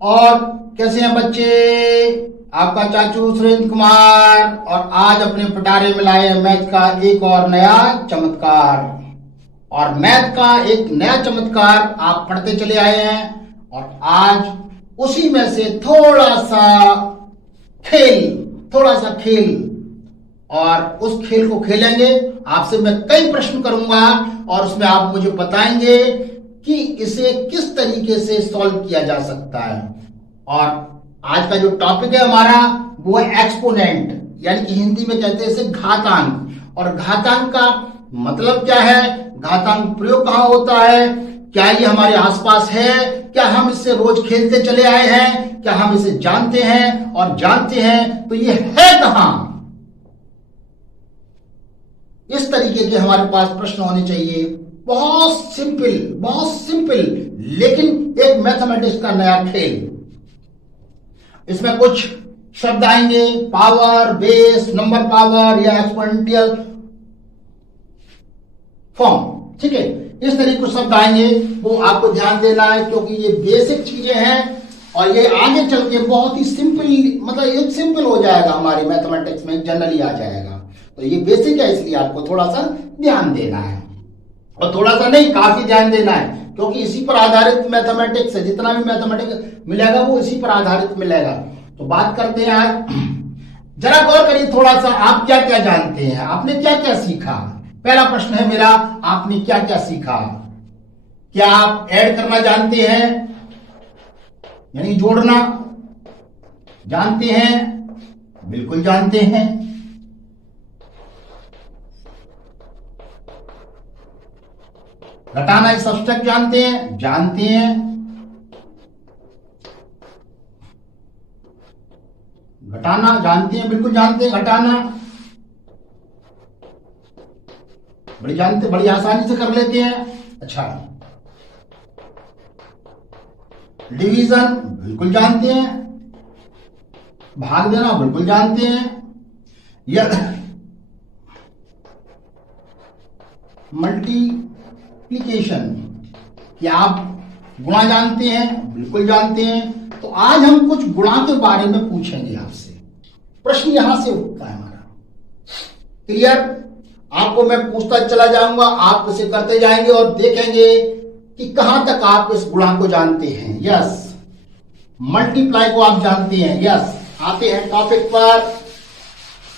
और कैसे हैं बच्चे? आपका चाचू सुरेंद्र कुमार और आज अपने पिटारे में लाए मैथ का एक और नया चमत्कार। और मैथ का एक नया चमत्कार आप पढ़ते चले आए हैं और आज उसी में से थोड़ा सा खेल और उस खेल को खेलेंगे। आपसे मैं कई प्रश्न करूंगा और उसमें आप मुझे बताएंगे कि इसे किस तरीके से सॉल्व किया जा सकता है। और आज का जो टॉपिक है हमारा वो है एक्सपोनेंट, यानी कि हिंदी में कहते हैं इसे घातांक। और घातांक का मतलब क्या है, घातांक प्रयोग कहाँ होता है, क्या ये हमारे आसपास है, क्या हम इससे रोज खेलते चले आए हैं, क्या हम इसे जानते हैं, और जानते हैं तो ये है कहां। इस तरीके के हमारे पास प्रश्न होने चाहिए। बहुत सिंपल लेकिन एक मैथमेटिक्स का नया खेल। इसमें कुछ शब्द आएंगे, पावर, बेस, नंबर पावर या एक्सपोनेंशियल फॉर्म, ठीक है। इस तरीके के शब्द आएंगे, वो आपको ध्यान देना है क्योंकि ये बेसिक चीजें हैं और ये आगे चल के बहुत ही सिंपल हो जाएगा हमारी मैथमेटिक्स में, जनरली आ जाएगा। तो ये बेसिक है, इसलिए आपको थोड़ा सा ध्यान देना है और थोड़ा सा नहीं, काफी ध्यान देना है क्योंकि इसी पर आधारित मैथमेटिक्स है। जितना भी मैथमेटिक्स मिलेगा वो इसी पर आधारित मिलेगा। तो बात करते हैं आज, जरा गौर करिए थोड़ा सा, आप क्या क्या जानते हैं, आपने क्या क्या सीखा। पहला प्रश्न है मेरा, आपने क्या क्या सीखा। क्या आप ऐड करना जानते हैं, यानी जोड़ना जानते हैं? बिल्कुल जानते हैं। घटाना एक सब्सट्रैक्ट जानते हैं? जानते हैं। घटाना जानते हैं, बिल्कुल जानते हैं। घटाना बड़ी आसानी से कर लेते हैं। अच्छा, डिवीजन बिल्कुल जानते हैं। भाग देना बिल्कुल जानते हैं। या मल्टीप्लिकेशन, क्या आप गुणा जानते हैं? बिल्कुल जानते हैं। तो आज हम कुछ गुणा के बारे में पूछेंगे आपसे। प्रश्न यहां से उठता है हमारा, क्लियर? आपको मैं पूछता चला जाऊंगा, आप इसे करते जाएंगे और देखेंगे कि कहां तक आप इस गुणा को जानते हैं। यस, मल्टीप्लाई को आप जानते हैं। यस, आते हैं टॉपिक पर।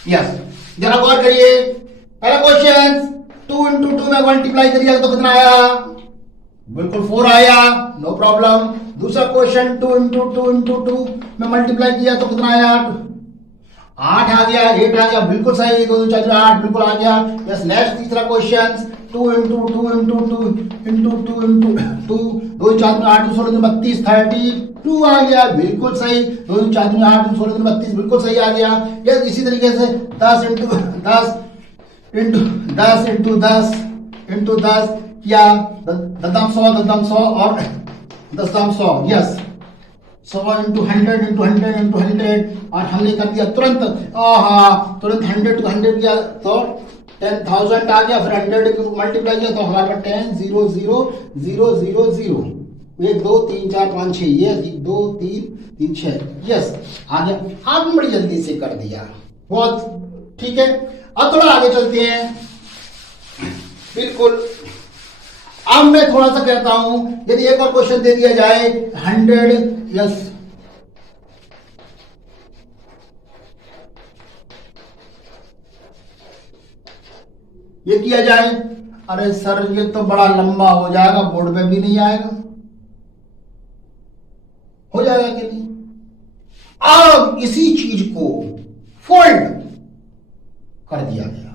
यस, जरा गौर करिए। पहला क्वेश्चन, 2 into 2 में मल्टीप्लाई करिएगा तो कितना आया? बिल्कुल 4 आया, नो प्रॉब्लम। दूसरा क्वेश्चन, 2 into 2 में मल्टीप्लाई किया तो कितना आया? 8 आ गया, 8 आ गया, बिल्कुल सही। 2 2 4 8 बिल्कुल आ गया। यस, नेक्स्ट तीसरा question, 2 into 2 into 2 into 2 into 2, 2 4 8 2 16 32 32 आ गया, बिल्कुल सही। 2 4 8 2 16 32 बिल्कुल सही आ गया। यस, इसी तरीके से 10 into 10 into 10 into 10 into 10 किया, 10 और 10। यस, 100 into 100 into 100 into 100 और हमने कर दिया तुरंत 100 to 100 किया तो 10,000 आ गया। फिर 100 को मल्टीप्लाई किया तो हमारे पास 10 0 0 0 0 0 1 2 3 4 5 6, ये 1 2 3 3 6। यस, आ गया। आपने बड़ी जल्दी से कर दिया, बहुत ठीक है। अब थोड़ा आगे चलते हैं। बिल्कुल, अब मैं थोड़ा सा कहता हूं, यदि एक और क्वेश्चन दे दिया जाए 100, यस, ये किया जाए, अरे सर ये तो बड़ा लंबा हो जाएगा, बोर्ड में भी नहीं आएगा। हो जाएगा कि नहीं? अब इसी चीज को फोल्ड कर दिया गया।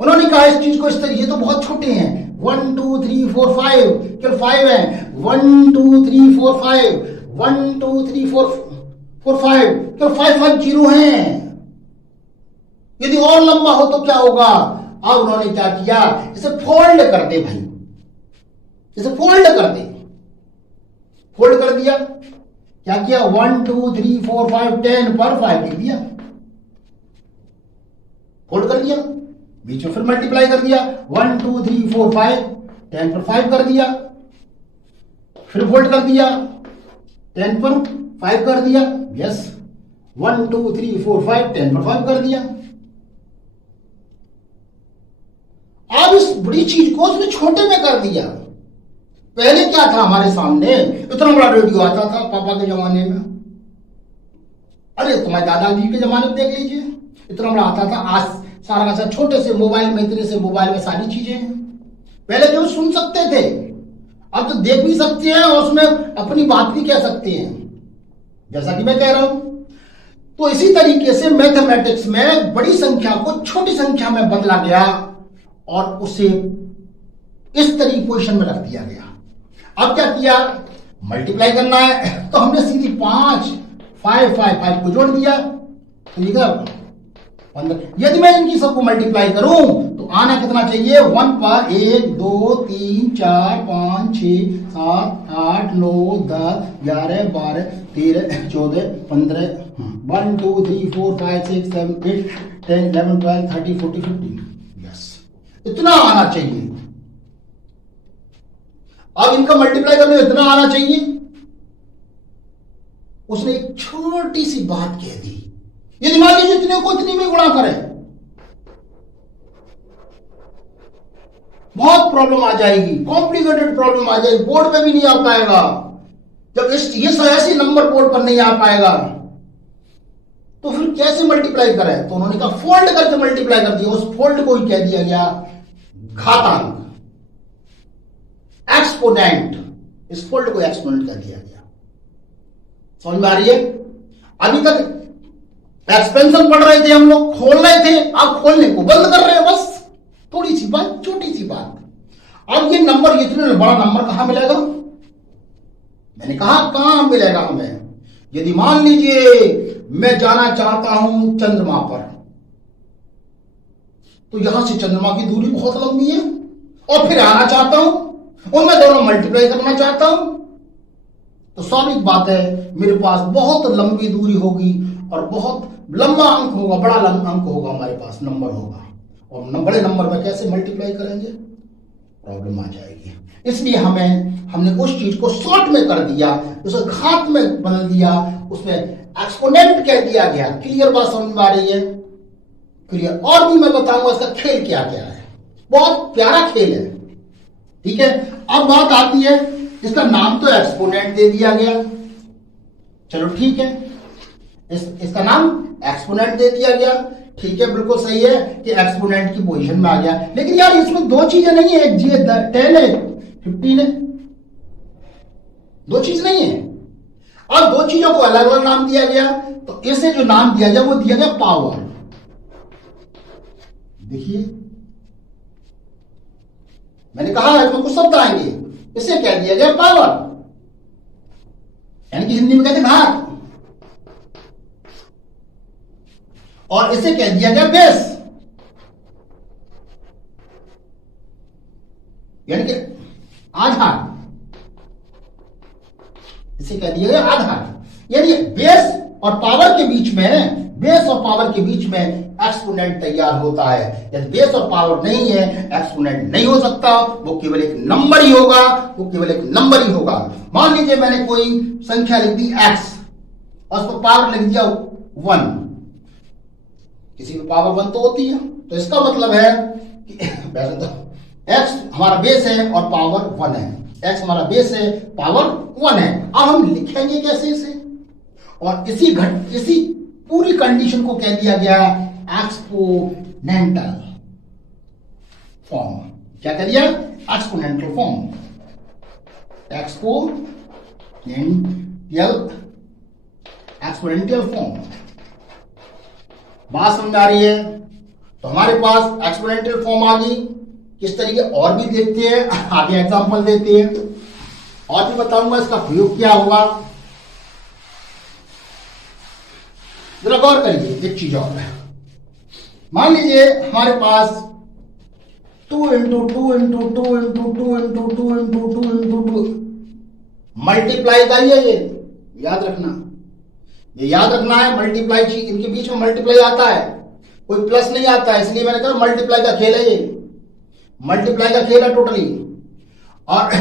उन्होंने कहा इस चीज को इस तरीके, ये तो बहुत छोटे हैं, 1 2 3 4 5, केवल 5 है। 1 2 3 4 5, 1 2 3 4 5, केवल 5 0 हैं। यदि और लंबा हो तो क्या होगा? अब उन्होंने क्या किया, इसे फोल्ड कर दे भाई, इसे फोल्ड कर दे। फोल्ड कर दिया, क्या किया? 1 2 3 4 5 10 पर 5 लिख दिया, फोल्ड कर दिया। बीच में फिर मल्टीप्लाई कर दिया, 1 2 3 4 5 10 पर 5 कर दिया, फिर फोल्ड कर दिया, 10 पर 5 कर दिया, यस 1 2 3 4 5, 10 पर 5 कर दिया। अब इस बड़ी चीज को उसने छोटे में कर दिया। पहले क्या था हमारे सामने, इतना बड़ा रेडियो आता था पापा के जमाने में, अरे तुम्हारे दादाजी के जमाने में देख लीजिए, इतना बड़ा आता था। आज सारा का सारा छोटे से मोबाइल में, इतने से मोबाइल में सारी चीजें हैं। पहले जो सुन सकते थे, अब तो देख भी सकते हैं और उसमें अपनी बात भी कह सकते हैं, जैसा कि मैं कह रहा हूं। तो इसी तरीके से मैथमेटिक्स में बड़ी संख्या को छोटी संख्या में बदला गया और उसे इस तरीके पोजीशन में रख दिया गया। अब क्या किया, मल्टीप्लाई करना है, तो हमने सीधी 5 5 को जोड़ दिया, तो ये 15। यदि मैं इनकी सबको मल्टीप्लाई करूं तो आना कितना चाहिए, 1 पर 1 2 3 4 5 6 7 8 9 10 11 12 13 14 15 1 2 3 4 5 6 7 8 10 11 12 13 14 15, यस इतना आना चाहिए। अब इनका मल्टीप्लाई करने में इतना आना चाहिए। उसने एक छोटी सी बात कह दी, यदि मान लीजिए इतने को इतनी में गुणा करें, बहुत प्रॉब्लम आ जाएगी, कॉम्प्लिकेटेड प्रॉब्लम आ जाएगी, बोर्ड पे भी नहीं आ पाएगा। जब ये ऐसे नंबर बोर्ड पर नहीं आ पाएगा तो फिर कैसे मल्टीप्लाई करें। तो उन्होंने कहा फोल्ड करके मल्टीप्लाई कर दिया। उस फोल्ड को ही कह दिया गया घातांक, एक्सपोनेंट। इस फोल्ड को एक्सपोनेंट कर दिया गया। समझ में आ रही है। अभी तक एक्सपेंशन पढ़ रहे थे हम लोग, खोल रहे थे, अब खोलने को बंद कर रहे हैं, बस थोड़ी सी बात, छोटी सी बात। अब ये नंबर, इतने बड़ा नंबर कहां मिलेगा, मैंने कहा कहां मिलेगा हमें। यदि मान लीजिए मैं जाना चाहता हूं चंद्रमा पर, तो यहां से चंद्रमा की दूरी बहुत लंबी है, और फिर आना चाहता हूं और मैं दोनों मल्टीप्लाई करना चाहता हूं, तो स्वाभाविक बात है मेरे पास बहुत लंबी दूरी होगी और बहुत लंबा अंक होगा, बड़ा अंक होगा, हमारे पास नंबर होगा, और बड़े नंबर में कैसे मल्टीप्लाई करेंगे, प्रॉब्लम आ जाएगी। इसलिए हमने उस चीज को शॉर्ट में कर दिया, उसे घात में बदल दिया, उसमें एक्सपोनेंट कह दिया गया। क्लियर बात समझ में आ रही है, क्लियर। और भी मैं बताऊंगा इसका खेल क्या क्या है, बहुत प्यारा खेल है, ठीक है। अब बात आती है, इसका नाम तो एक्सपोनेंट दे दिया गया, चलो ठीक है, इसका नाम एक्सपोनेंट दे दिया गया, ठीक है, बिल्कुल सही है कि एक्सपोनेंट की पोजीशन में आ गया। लेकिन यार इसमें दो चीजें नहीं है, एक जी 10 है 15 है, दो चीज नहीं है। अब दो चीजों को अलग अलग नाम दिया गया, तो इसे जो नाम दिया गया वो दिया गया पावर। देखिए मैंने कहा इसमें कुछ शब्द आएंगे, इसे क्या दिया गया पावर, यानी कि हिंदी में कहते हैं घात, और इसे कह दिया गया बेस, यानी कि आधार, इसे कह दिया गया आधार। यानी बेस और पावर के बीच में, बेस और पावर के बीच में एक्सपोनेंट तैयार होता है। यदि बेस और पावर नहीं है, एक्सपोनेंट नहीं हो सकता, वो केवल एक नंबर ही होगा, वो केवल एक नंबर ही होगा। मान लीजिए मैंने कोई संख्या लिख दी x और उसको पावर लिख दिया 1, किसी में पावर 1 तो होती है, तो इसका मतलब है कि वैसे तो x हमारा बेस है और पावर 1 है, x हमारा बेस है, पावर 1 है। अब हम लिखेंगे कैसे इसे, और इसी पूरी कंडीशन को कह दिया गया एक्सपोनेंटल फॉर्म। क्या कह दिया, एक्सपोनेंटल फॉर्म, एक्सपोनेंशियल फॉर्म। बात समझ आ रही है। तो हमारे पास एक्सपोनेंशियल फॉर्म आ गई। किस तरीके और भी देखते हैं, आगे एग्जांपल देते हैं, और भी बताऊंगा इसका प्रयोग क्या होगा। जरा गौर करिए एक चीज और, मान लीजिए हमारे पास 2 × 2 × 2 × 2 × 2 × 2 × 2 मल्टीप्लाई का ही है ये, याद रखना, ये याद रखना है। मल्टीप्लाई, इनके बीच में मल्टीप्लाई आता है, कोई प्लस नहीं आता है, इसलिए मैंने कहा मल्टीप्लाई का खेल है ये, मल्टीप्लाई का खेल है टोटली। और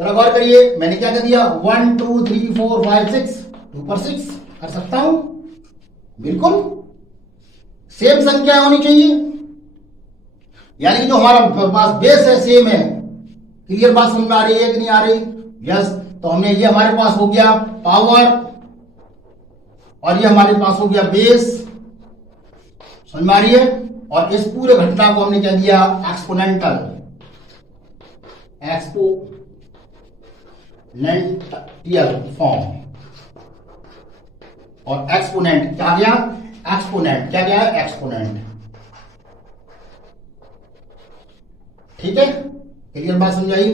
जरा गौर करिए, मैंने क्या कर दिया, 1 2 3 4 5 6, 2 पर 6 कर सकता हूं, बिल्कुल सेम संख्या होनी चाहिए, यानी जो हमारा पास बेस है सेम है। क्लियर बात समझ में आ रही है कि नहीं आ रही? यस। तो हमने ये हमारे पास हो गया पावर और ये हमारे पास हो गया बेस, समझ में आ रही है? और इस पूरे घटना को हमने क्या दिया, एक्सपोनेंटल फॉर्म। और एक्सपोनेंट क्या गया, एक्सपोनेंट क्या गया है, एक्सपोनेंट। ठीक है, क्लियर बात समझाई?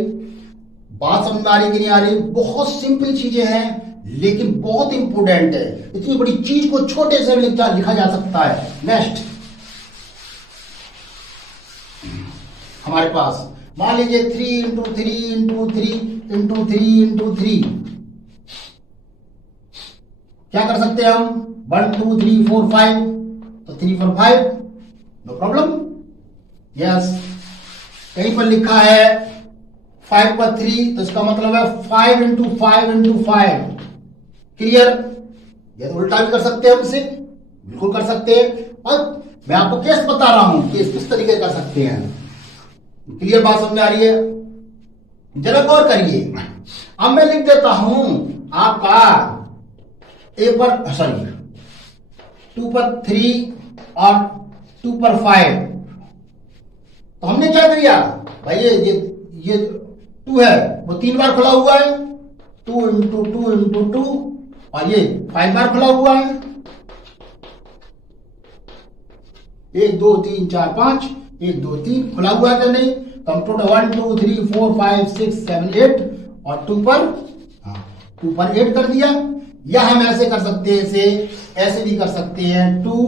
बात समझ में आ रही कि नहीं आ रही? बहुत सिंपल चीजें हैं लेकिन बहुत इंपोर्टेंट है। इतनी बड़ी चीज को छोटे से लिखा जा सकता है। नेक्स्ट हमारे पास मान लीजिए 3 इंटू 3 इंटू 3 इंटू 3 इंटू 3, क्या कर सकते हैं हम, 1 2 3 4 5, तो 3 4 5, नो प्रॉब्लम। यस, कहीं पर लिखा है 5 पर 3, तो इसका मतलब है 5 इंटू 5 इंटू 5। क्लियर? ये तो उल्टा भी कर सकते हैं हमसे, बिल्कुल कर सकते हैं। और मैं आपको केस बता रहा हूं कि किस तरीके कर सकते हैं। क्लियर बात समझ में आ रही है? जरा गौर करिए। अब मैं लिख देता हूं आपका ए पर, सॉरी 2 पर 3 और 2 पर 5। तो हमने क्या किया भाई, ये 2 है वो 3 बार खुला हुआ है, 2 इंटू 2 इंटू 2, और ये 5 बार खुला हुआ है, 1 2 3 4 5, 1 2 3 खुला हुआ है क्या नहीं? तो हम टोटल 1 2 3 4 5 6 7 8 और 2 पर 8 कर दिया। या हम ऐसे कर सकते हैं, इसे ऐसे भी कर सकते हैं, 2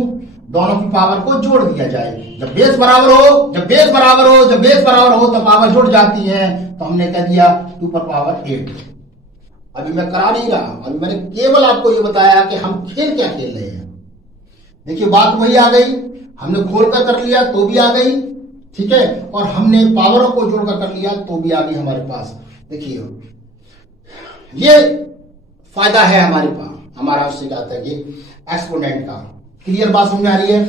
दोनों की पावर को जोड़ दिया जाए। जब बेस बराबर हो, जब बेस बराबर हो तो पावर जुड़ जाती है। तो हमने कह दिया 2 पर पावर 8। अभी मैं करा नहीं रहा, अभी मैंने केवल आपको ये बताया कि हम खेल क्या खेल रहे हैं। देखिए बात वही आ गई, हमने खोलकर कर लिया तो भी आ गई, ठीक है, और हमने पावरों को जोड़कर कर लिया तो भी आ गई हमारे पास। देखिए ये फायदा है हमारे पास, हमारा उससे क्या होता है, ये एक्सपोनेंट का। क्लियर बात समझ में आ रही है?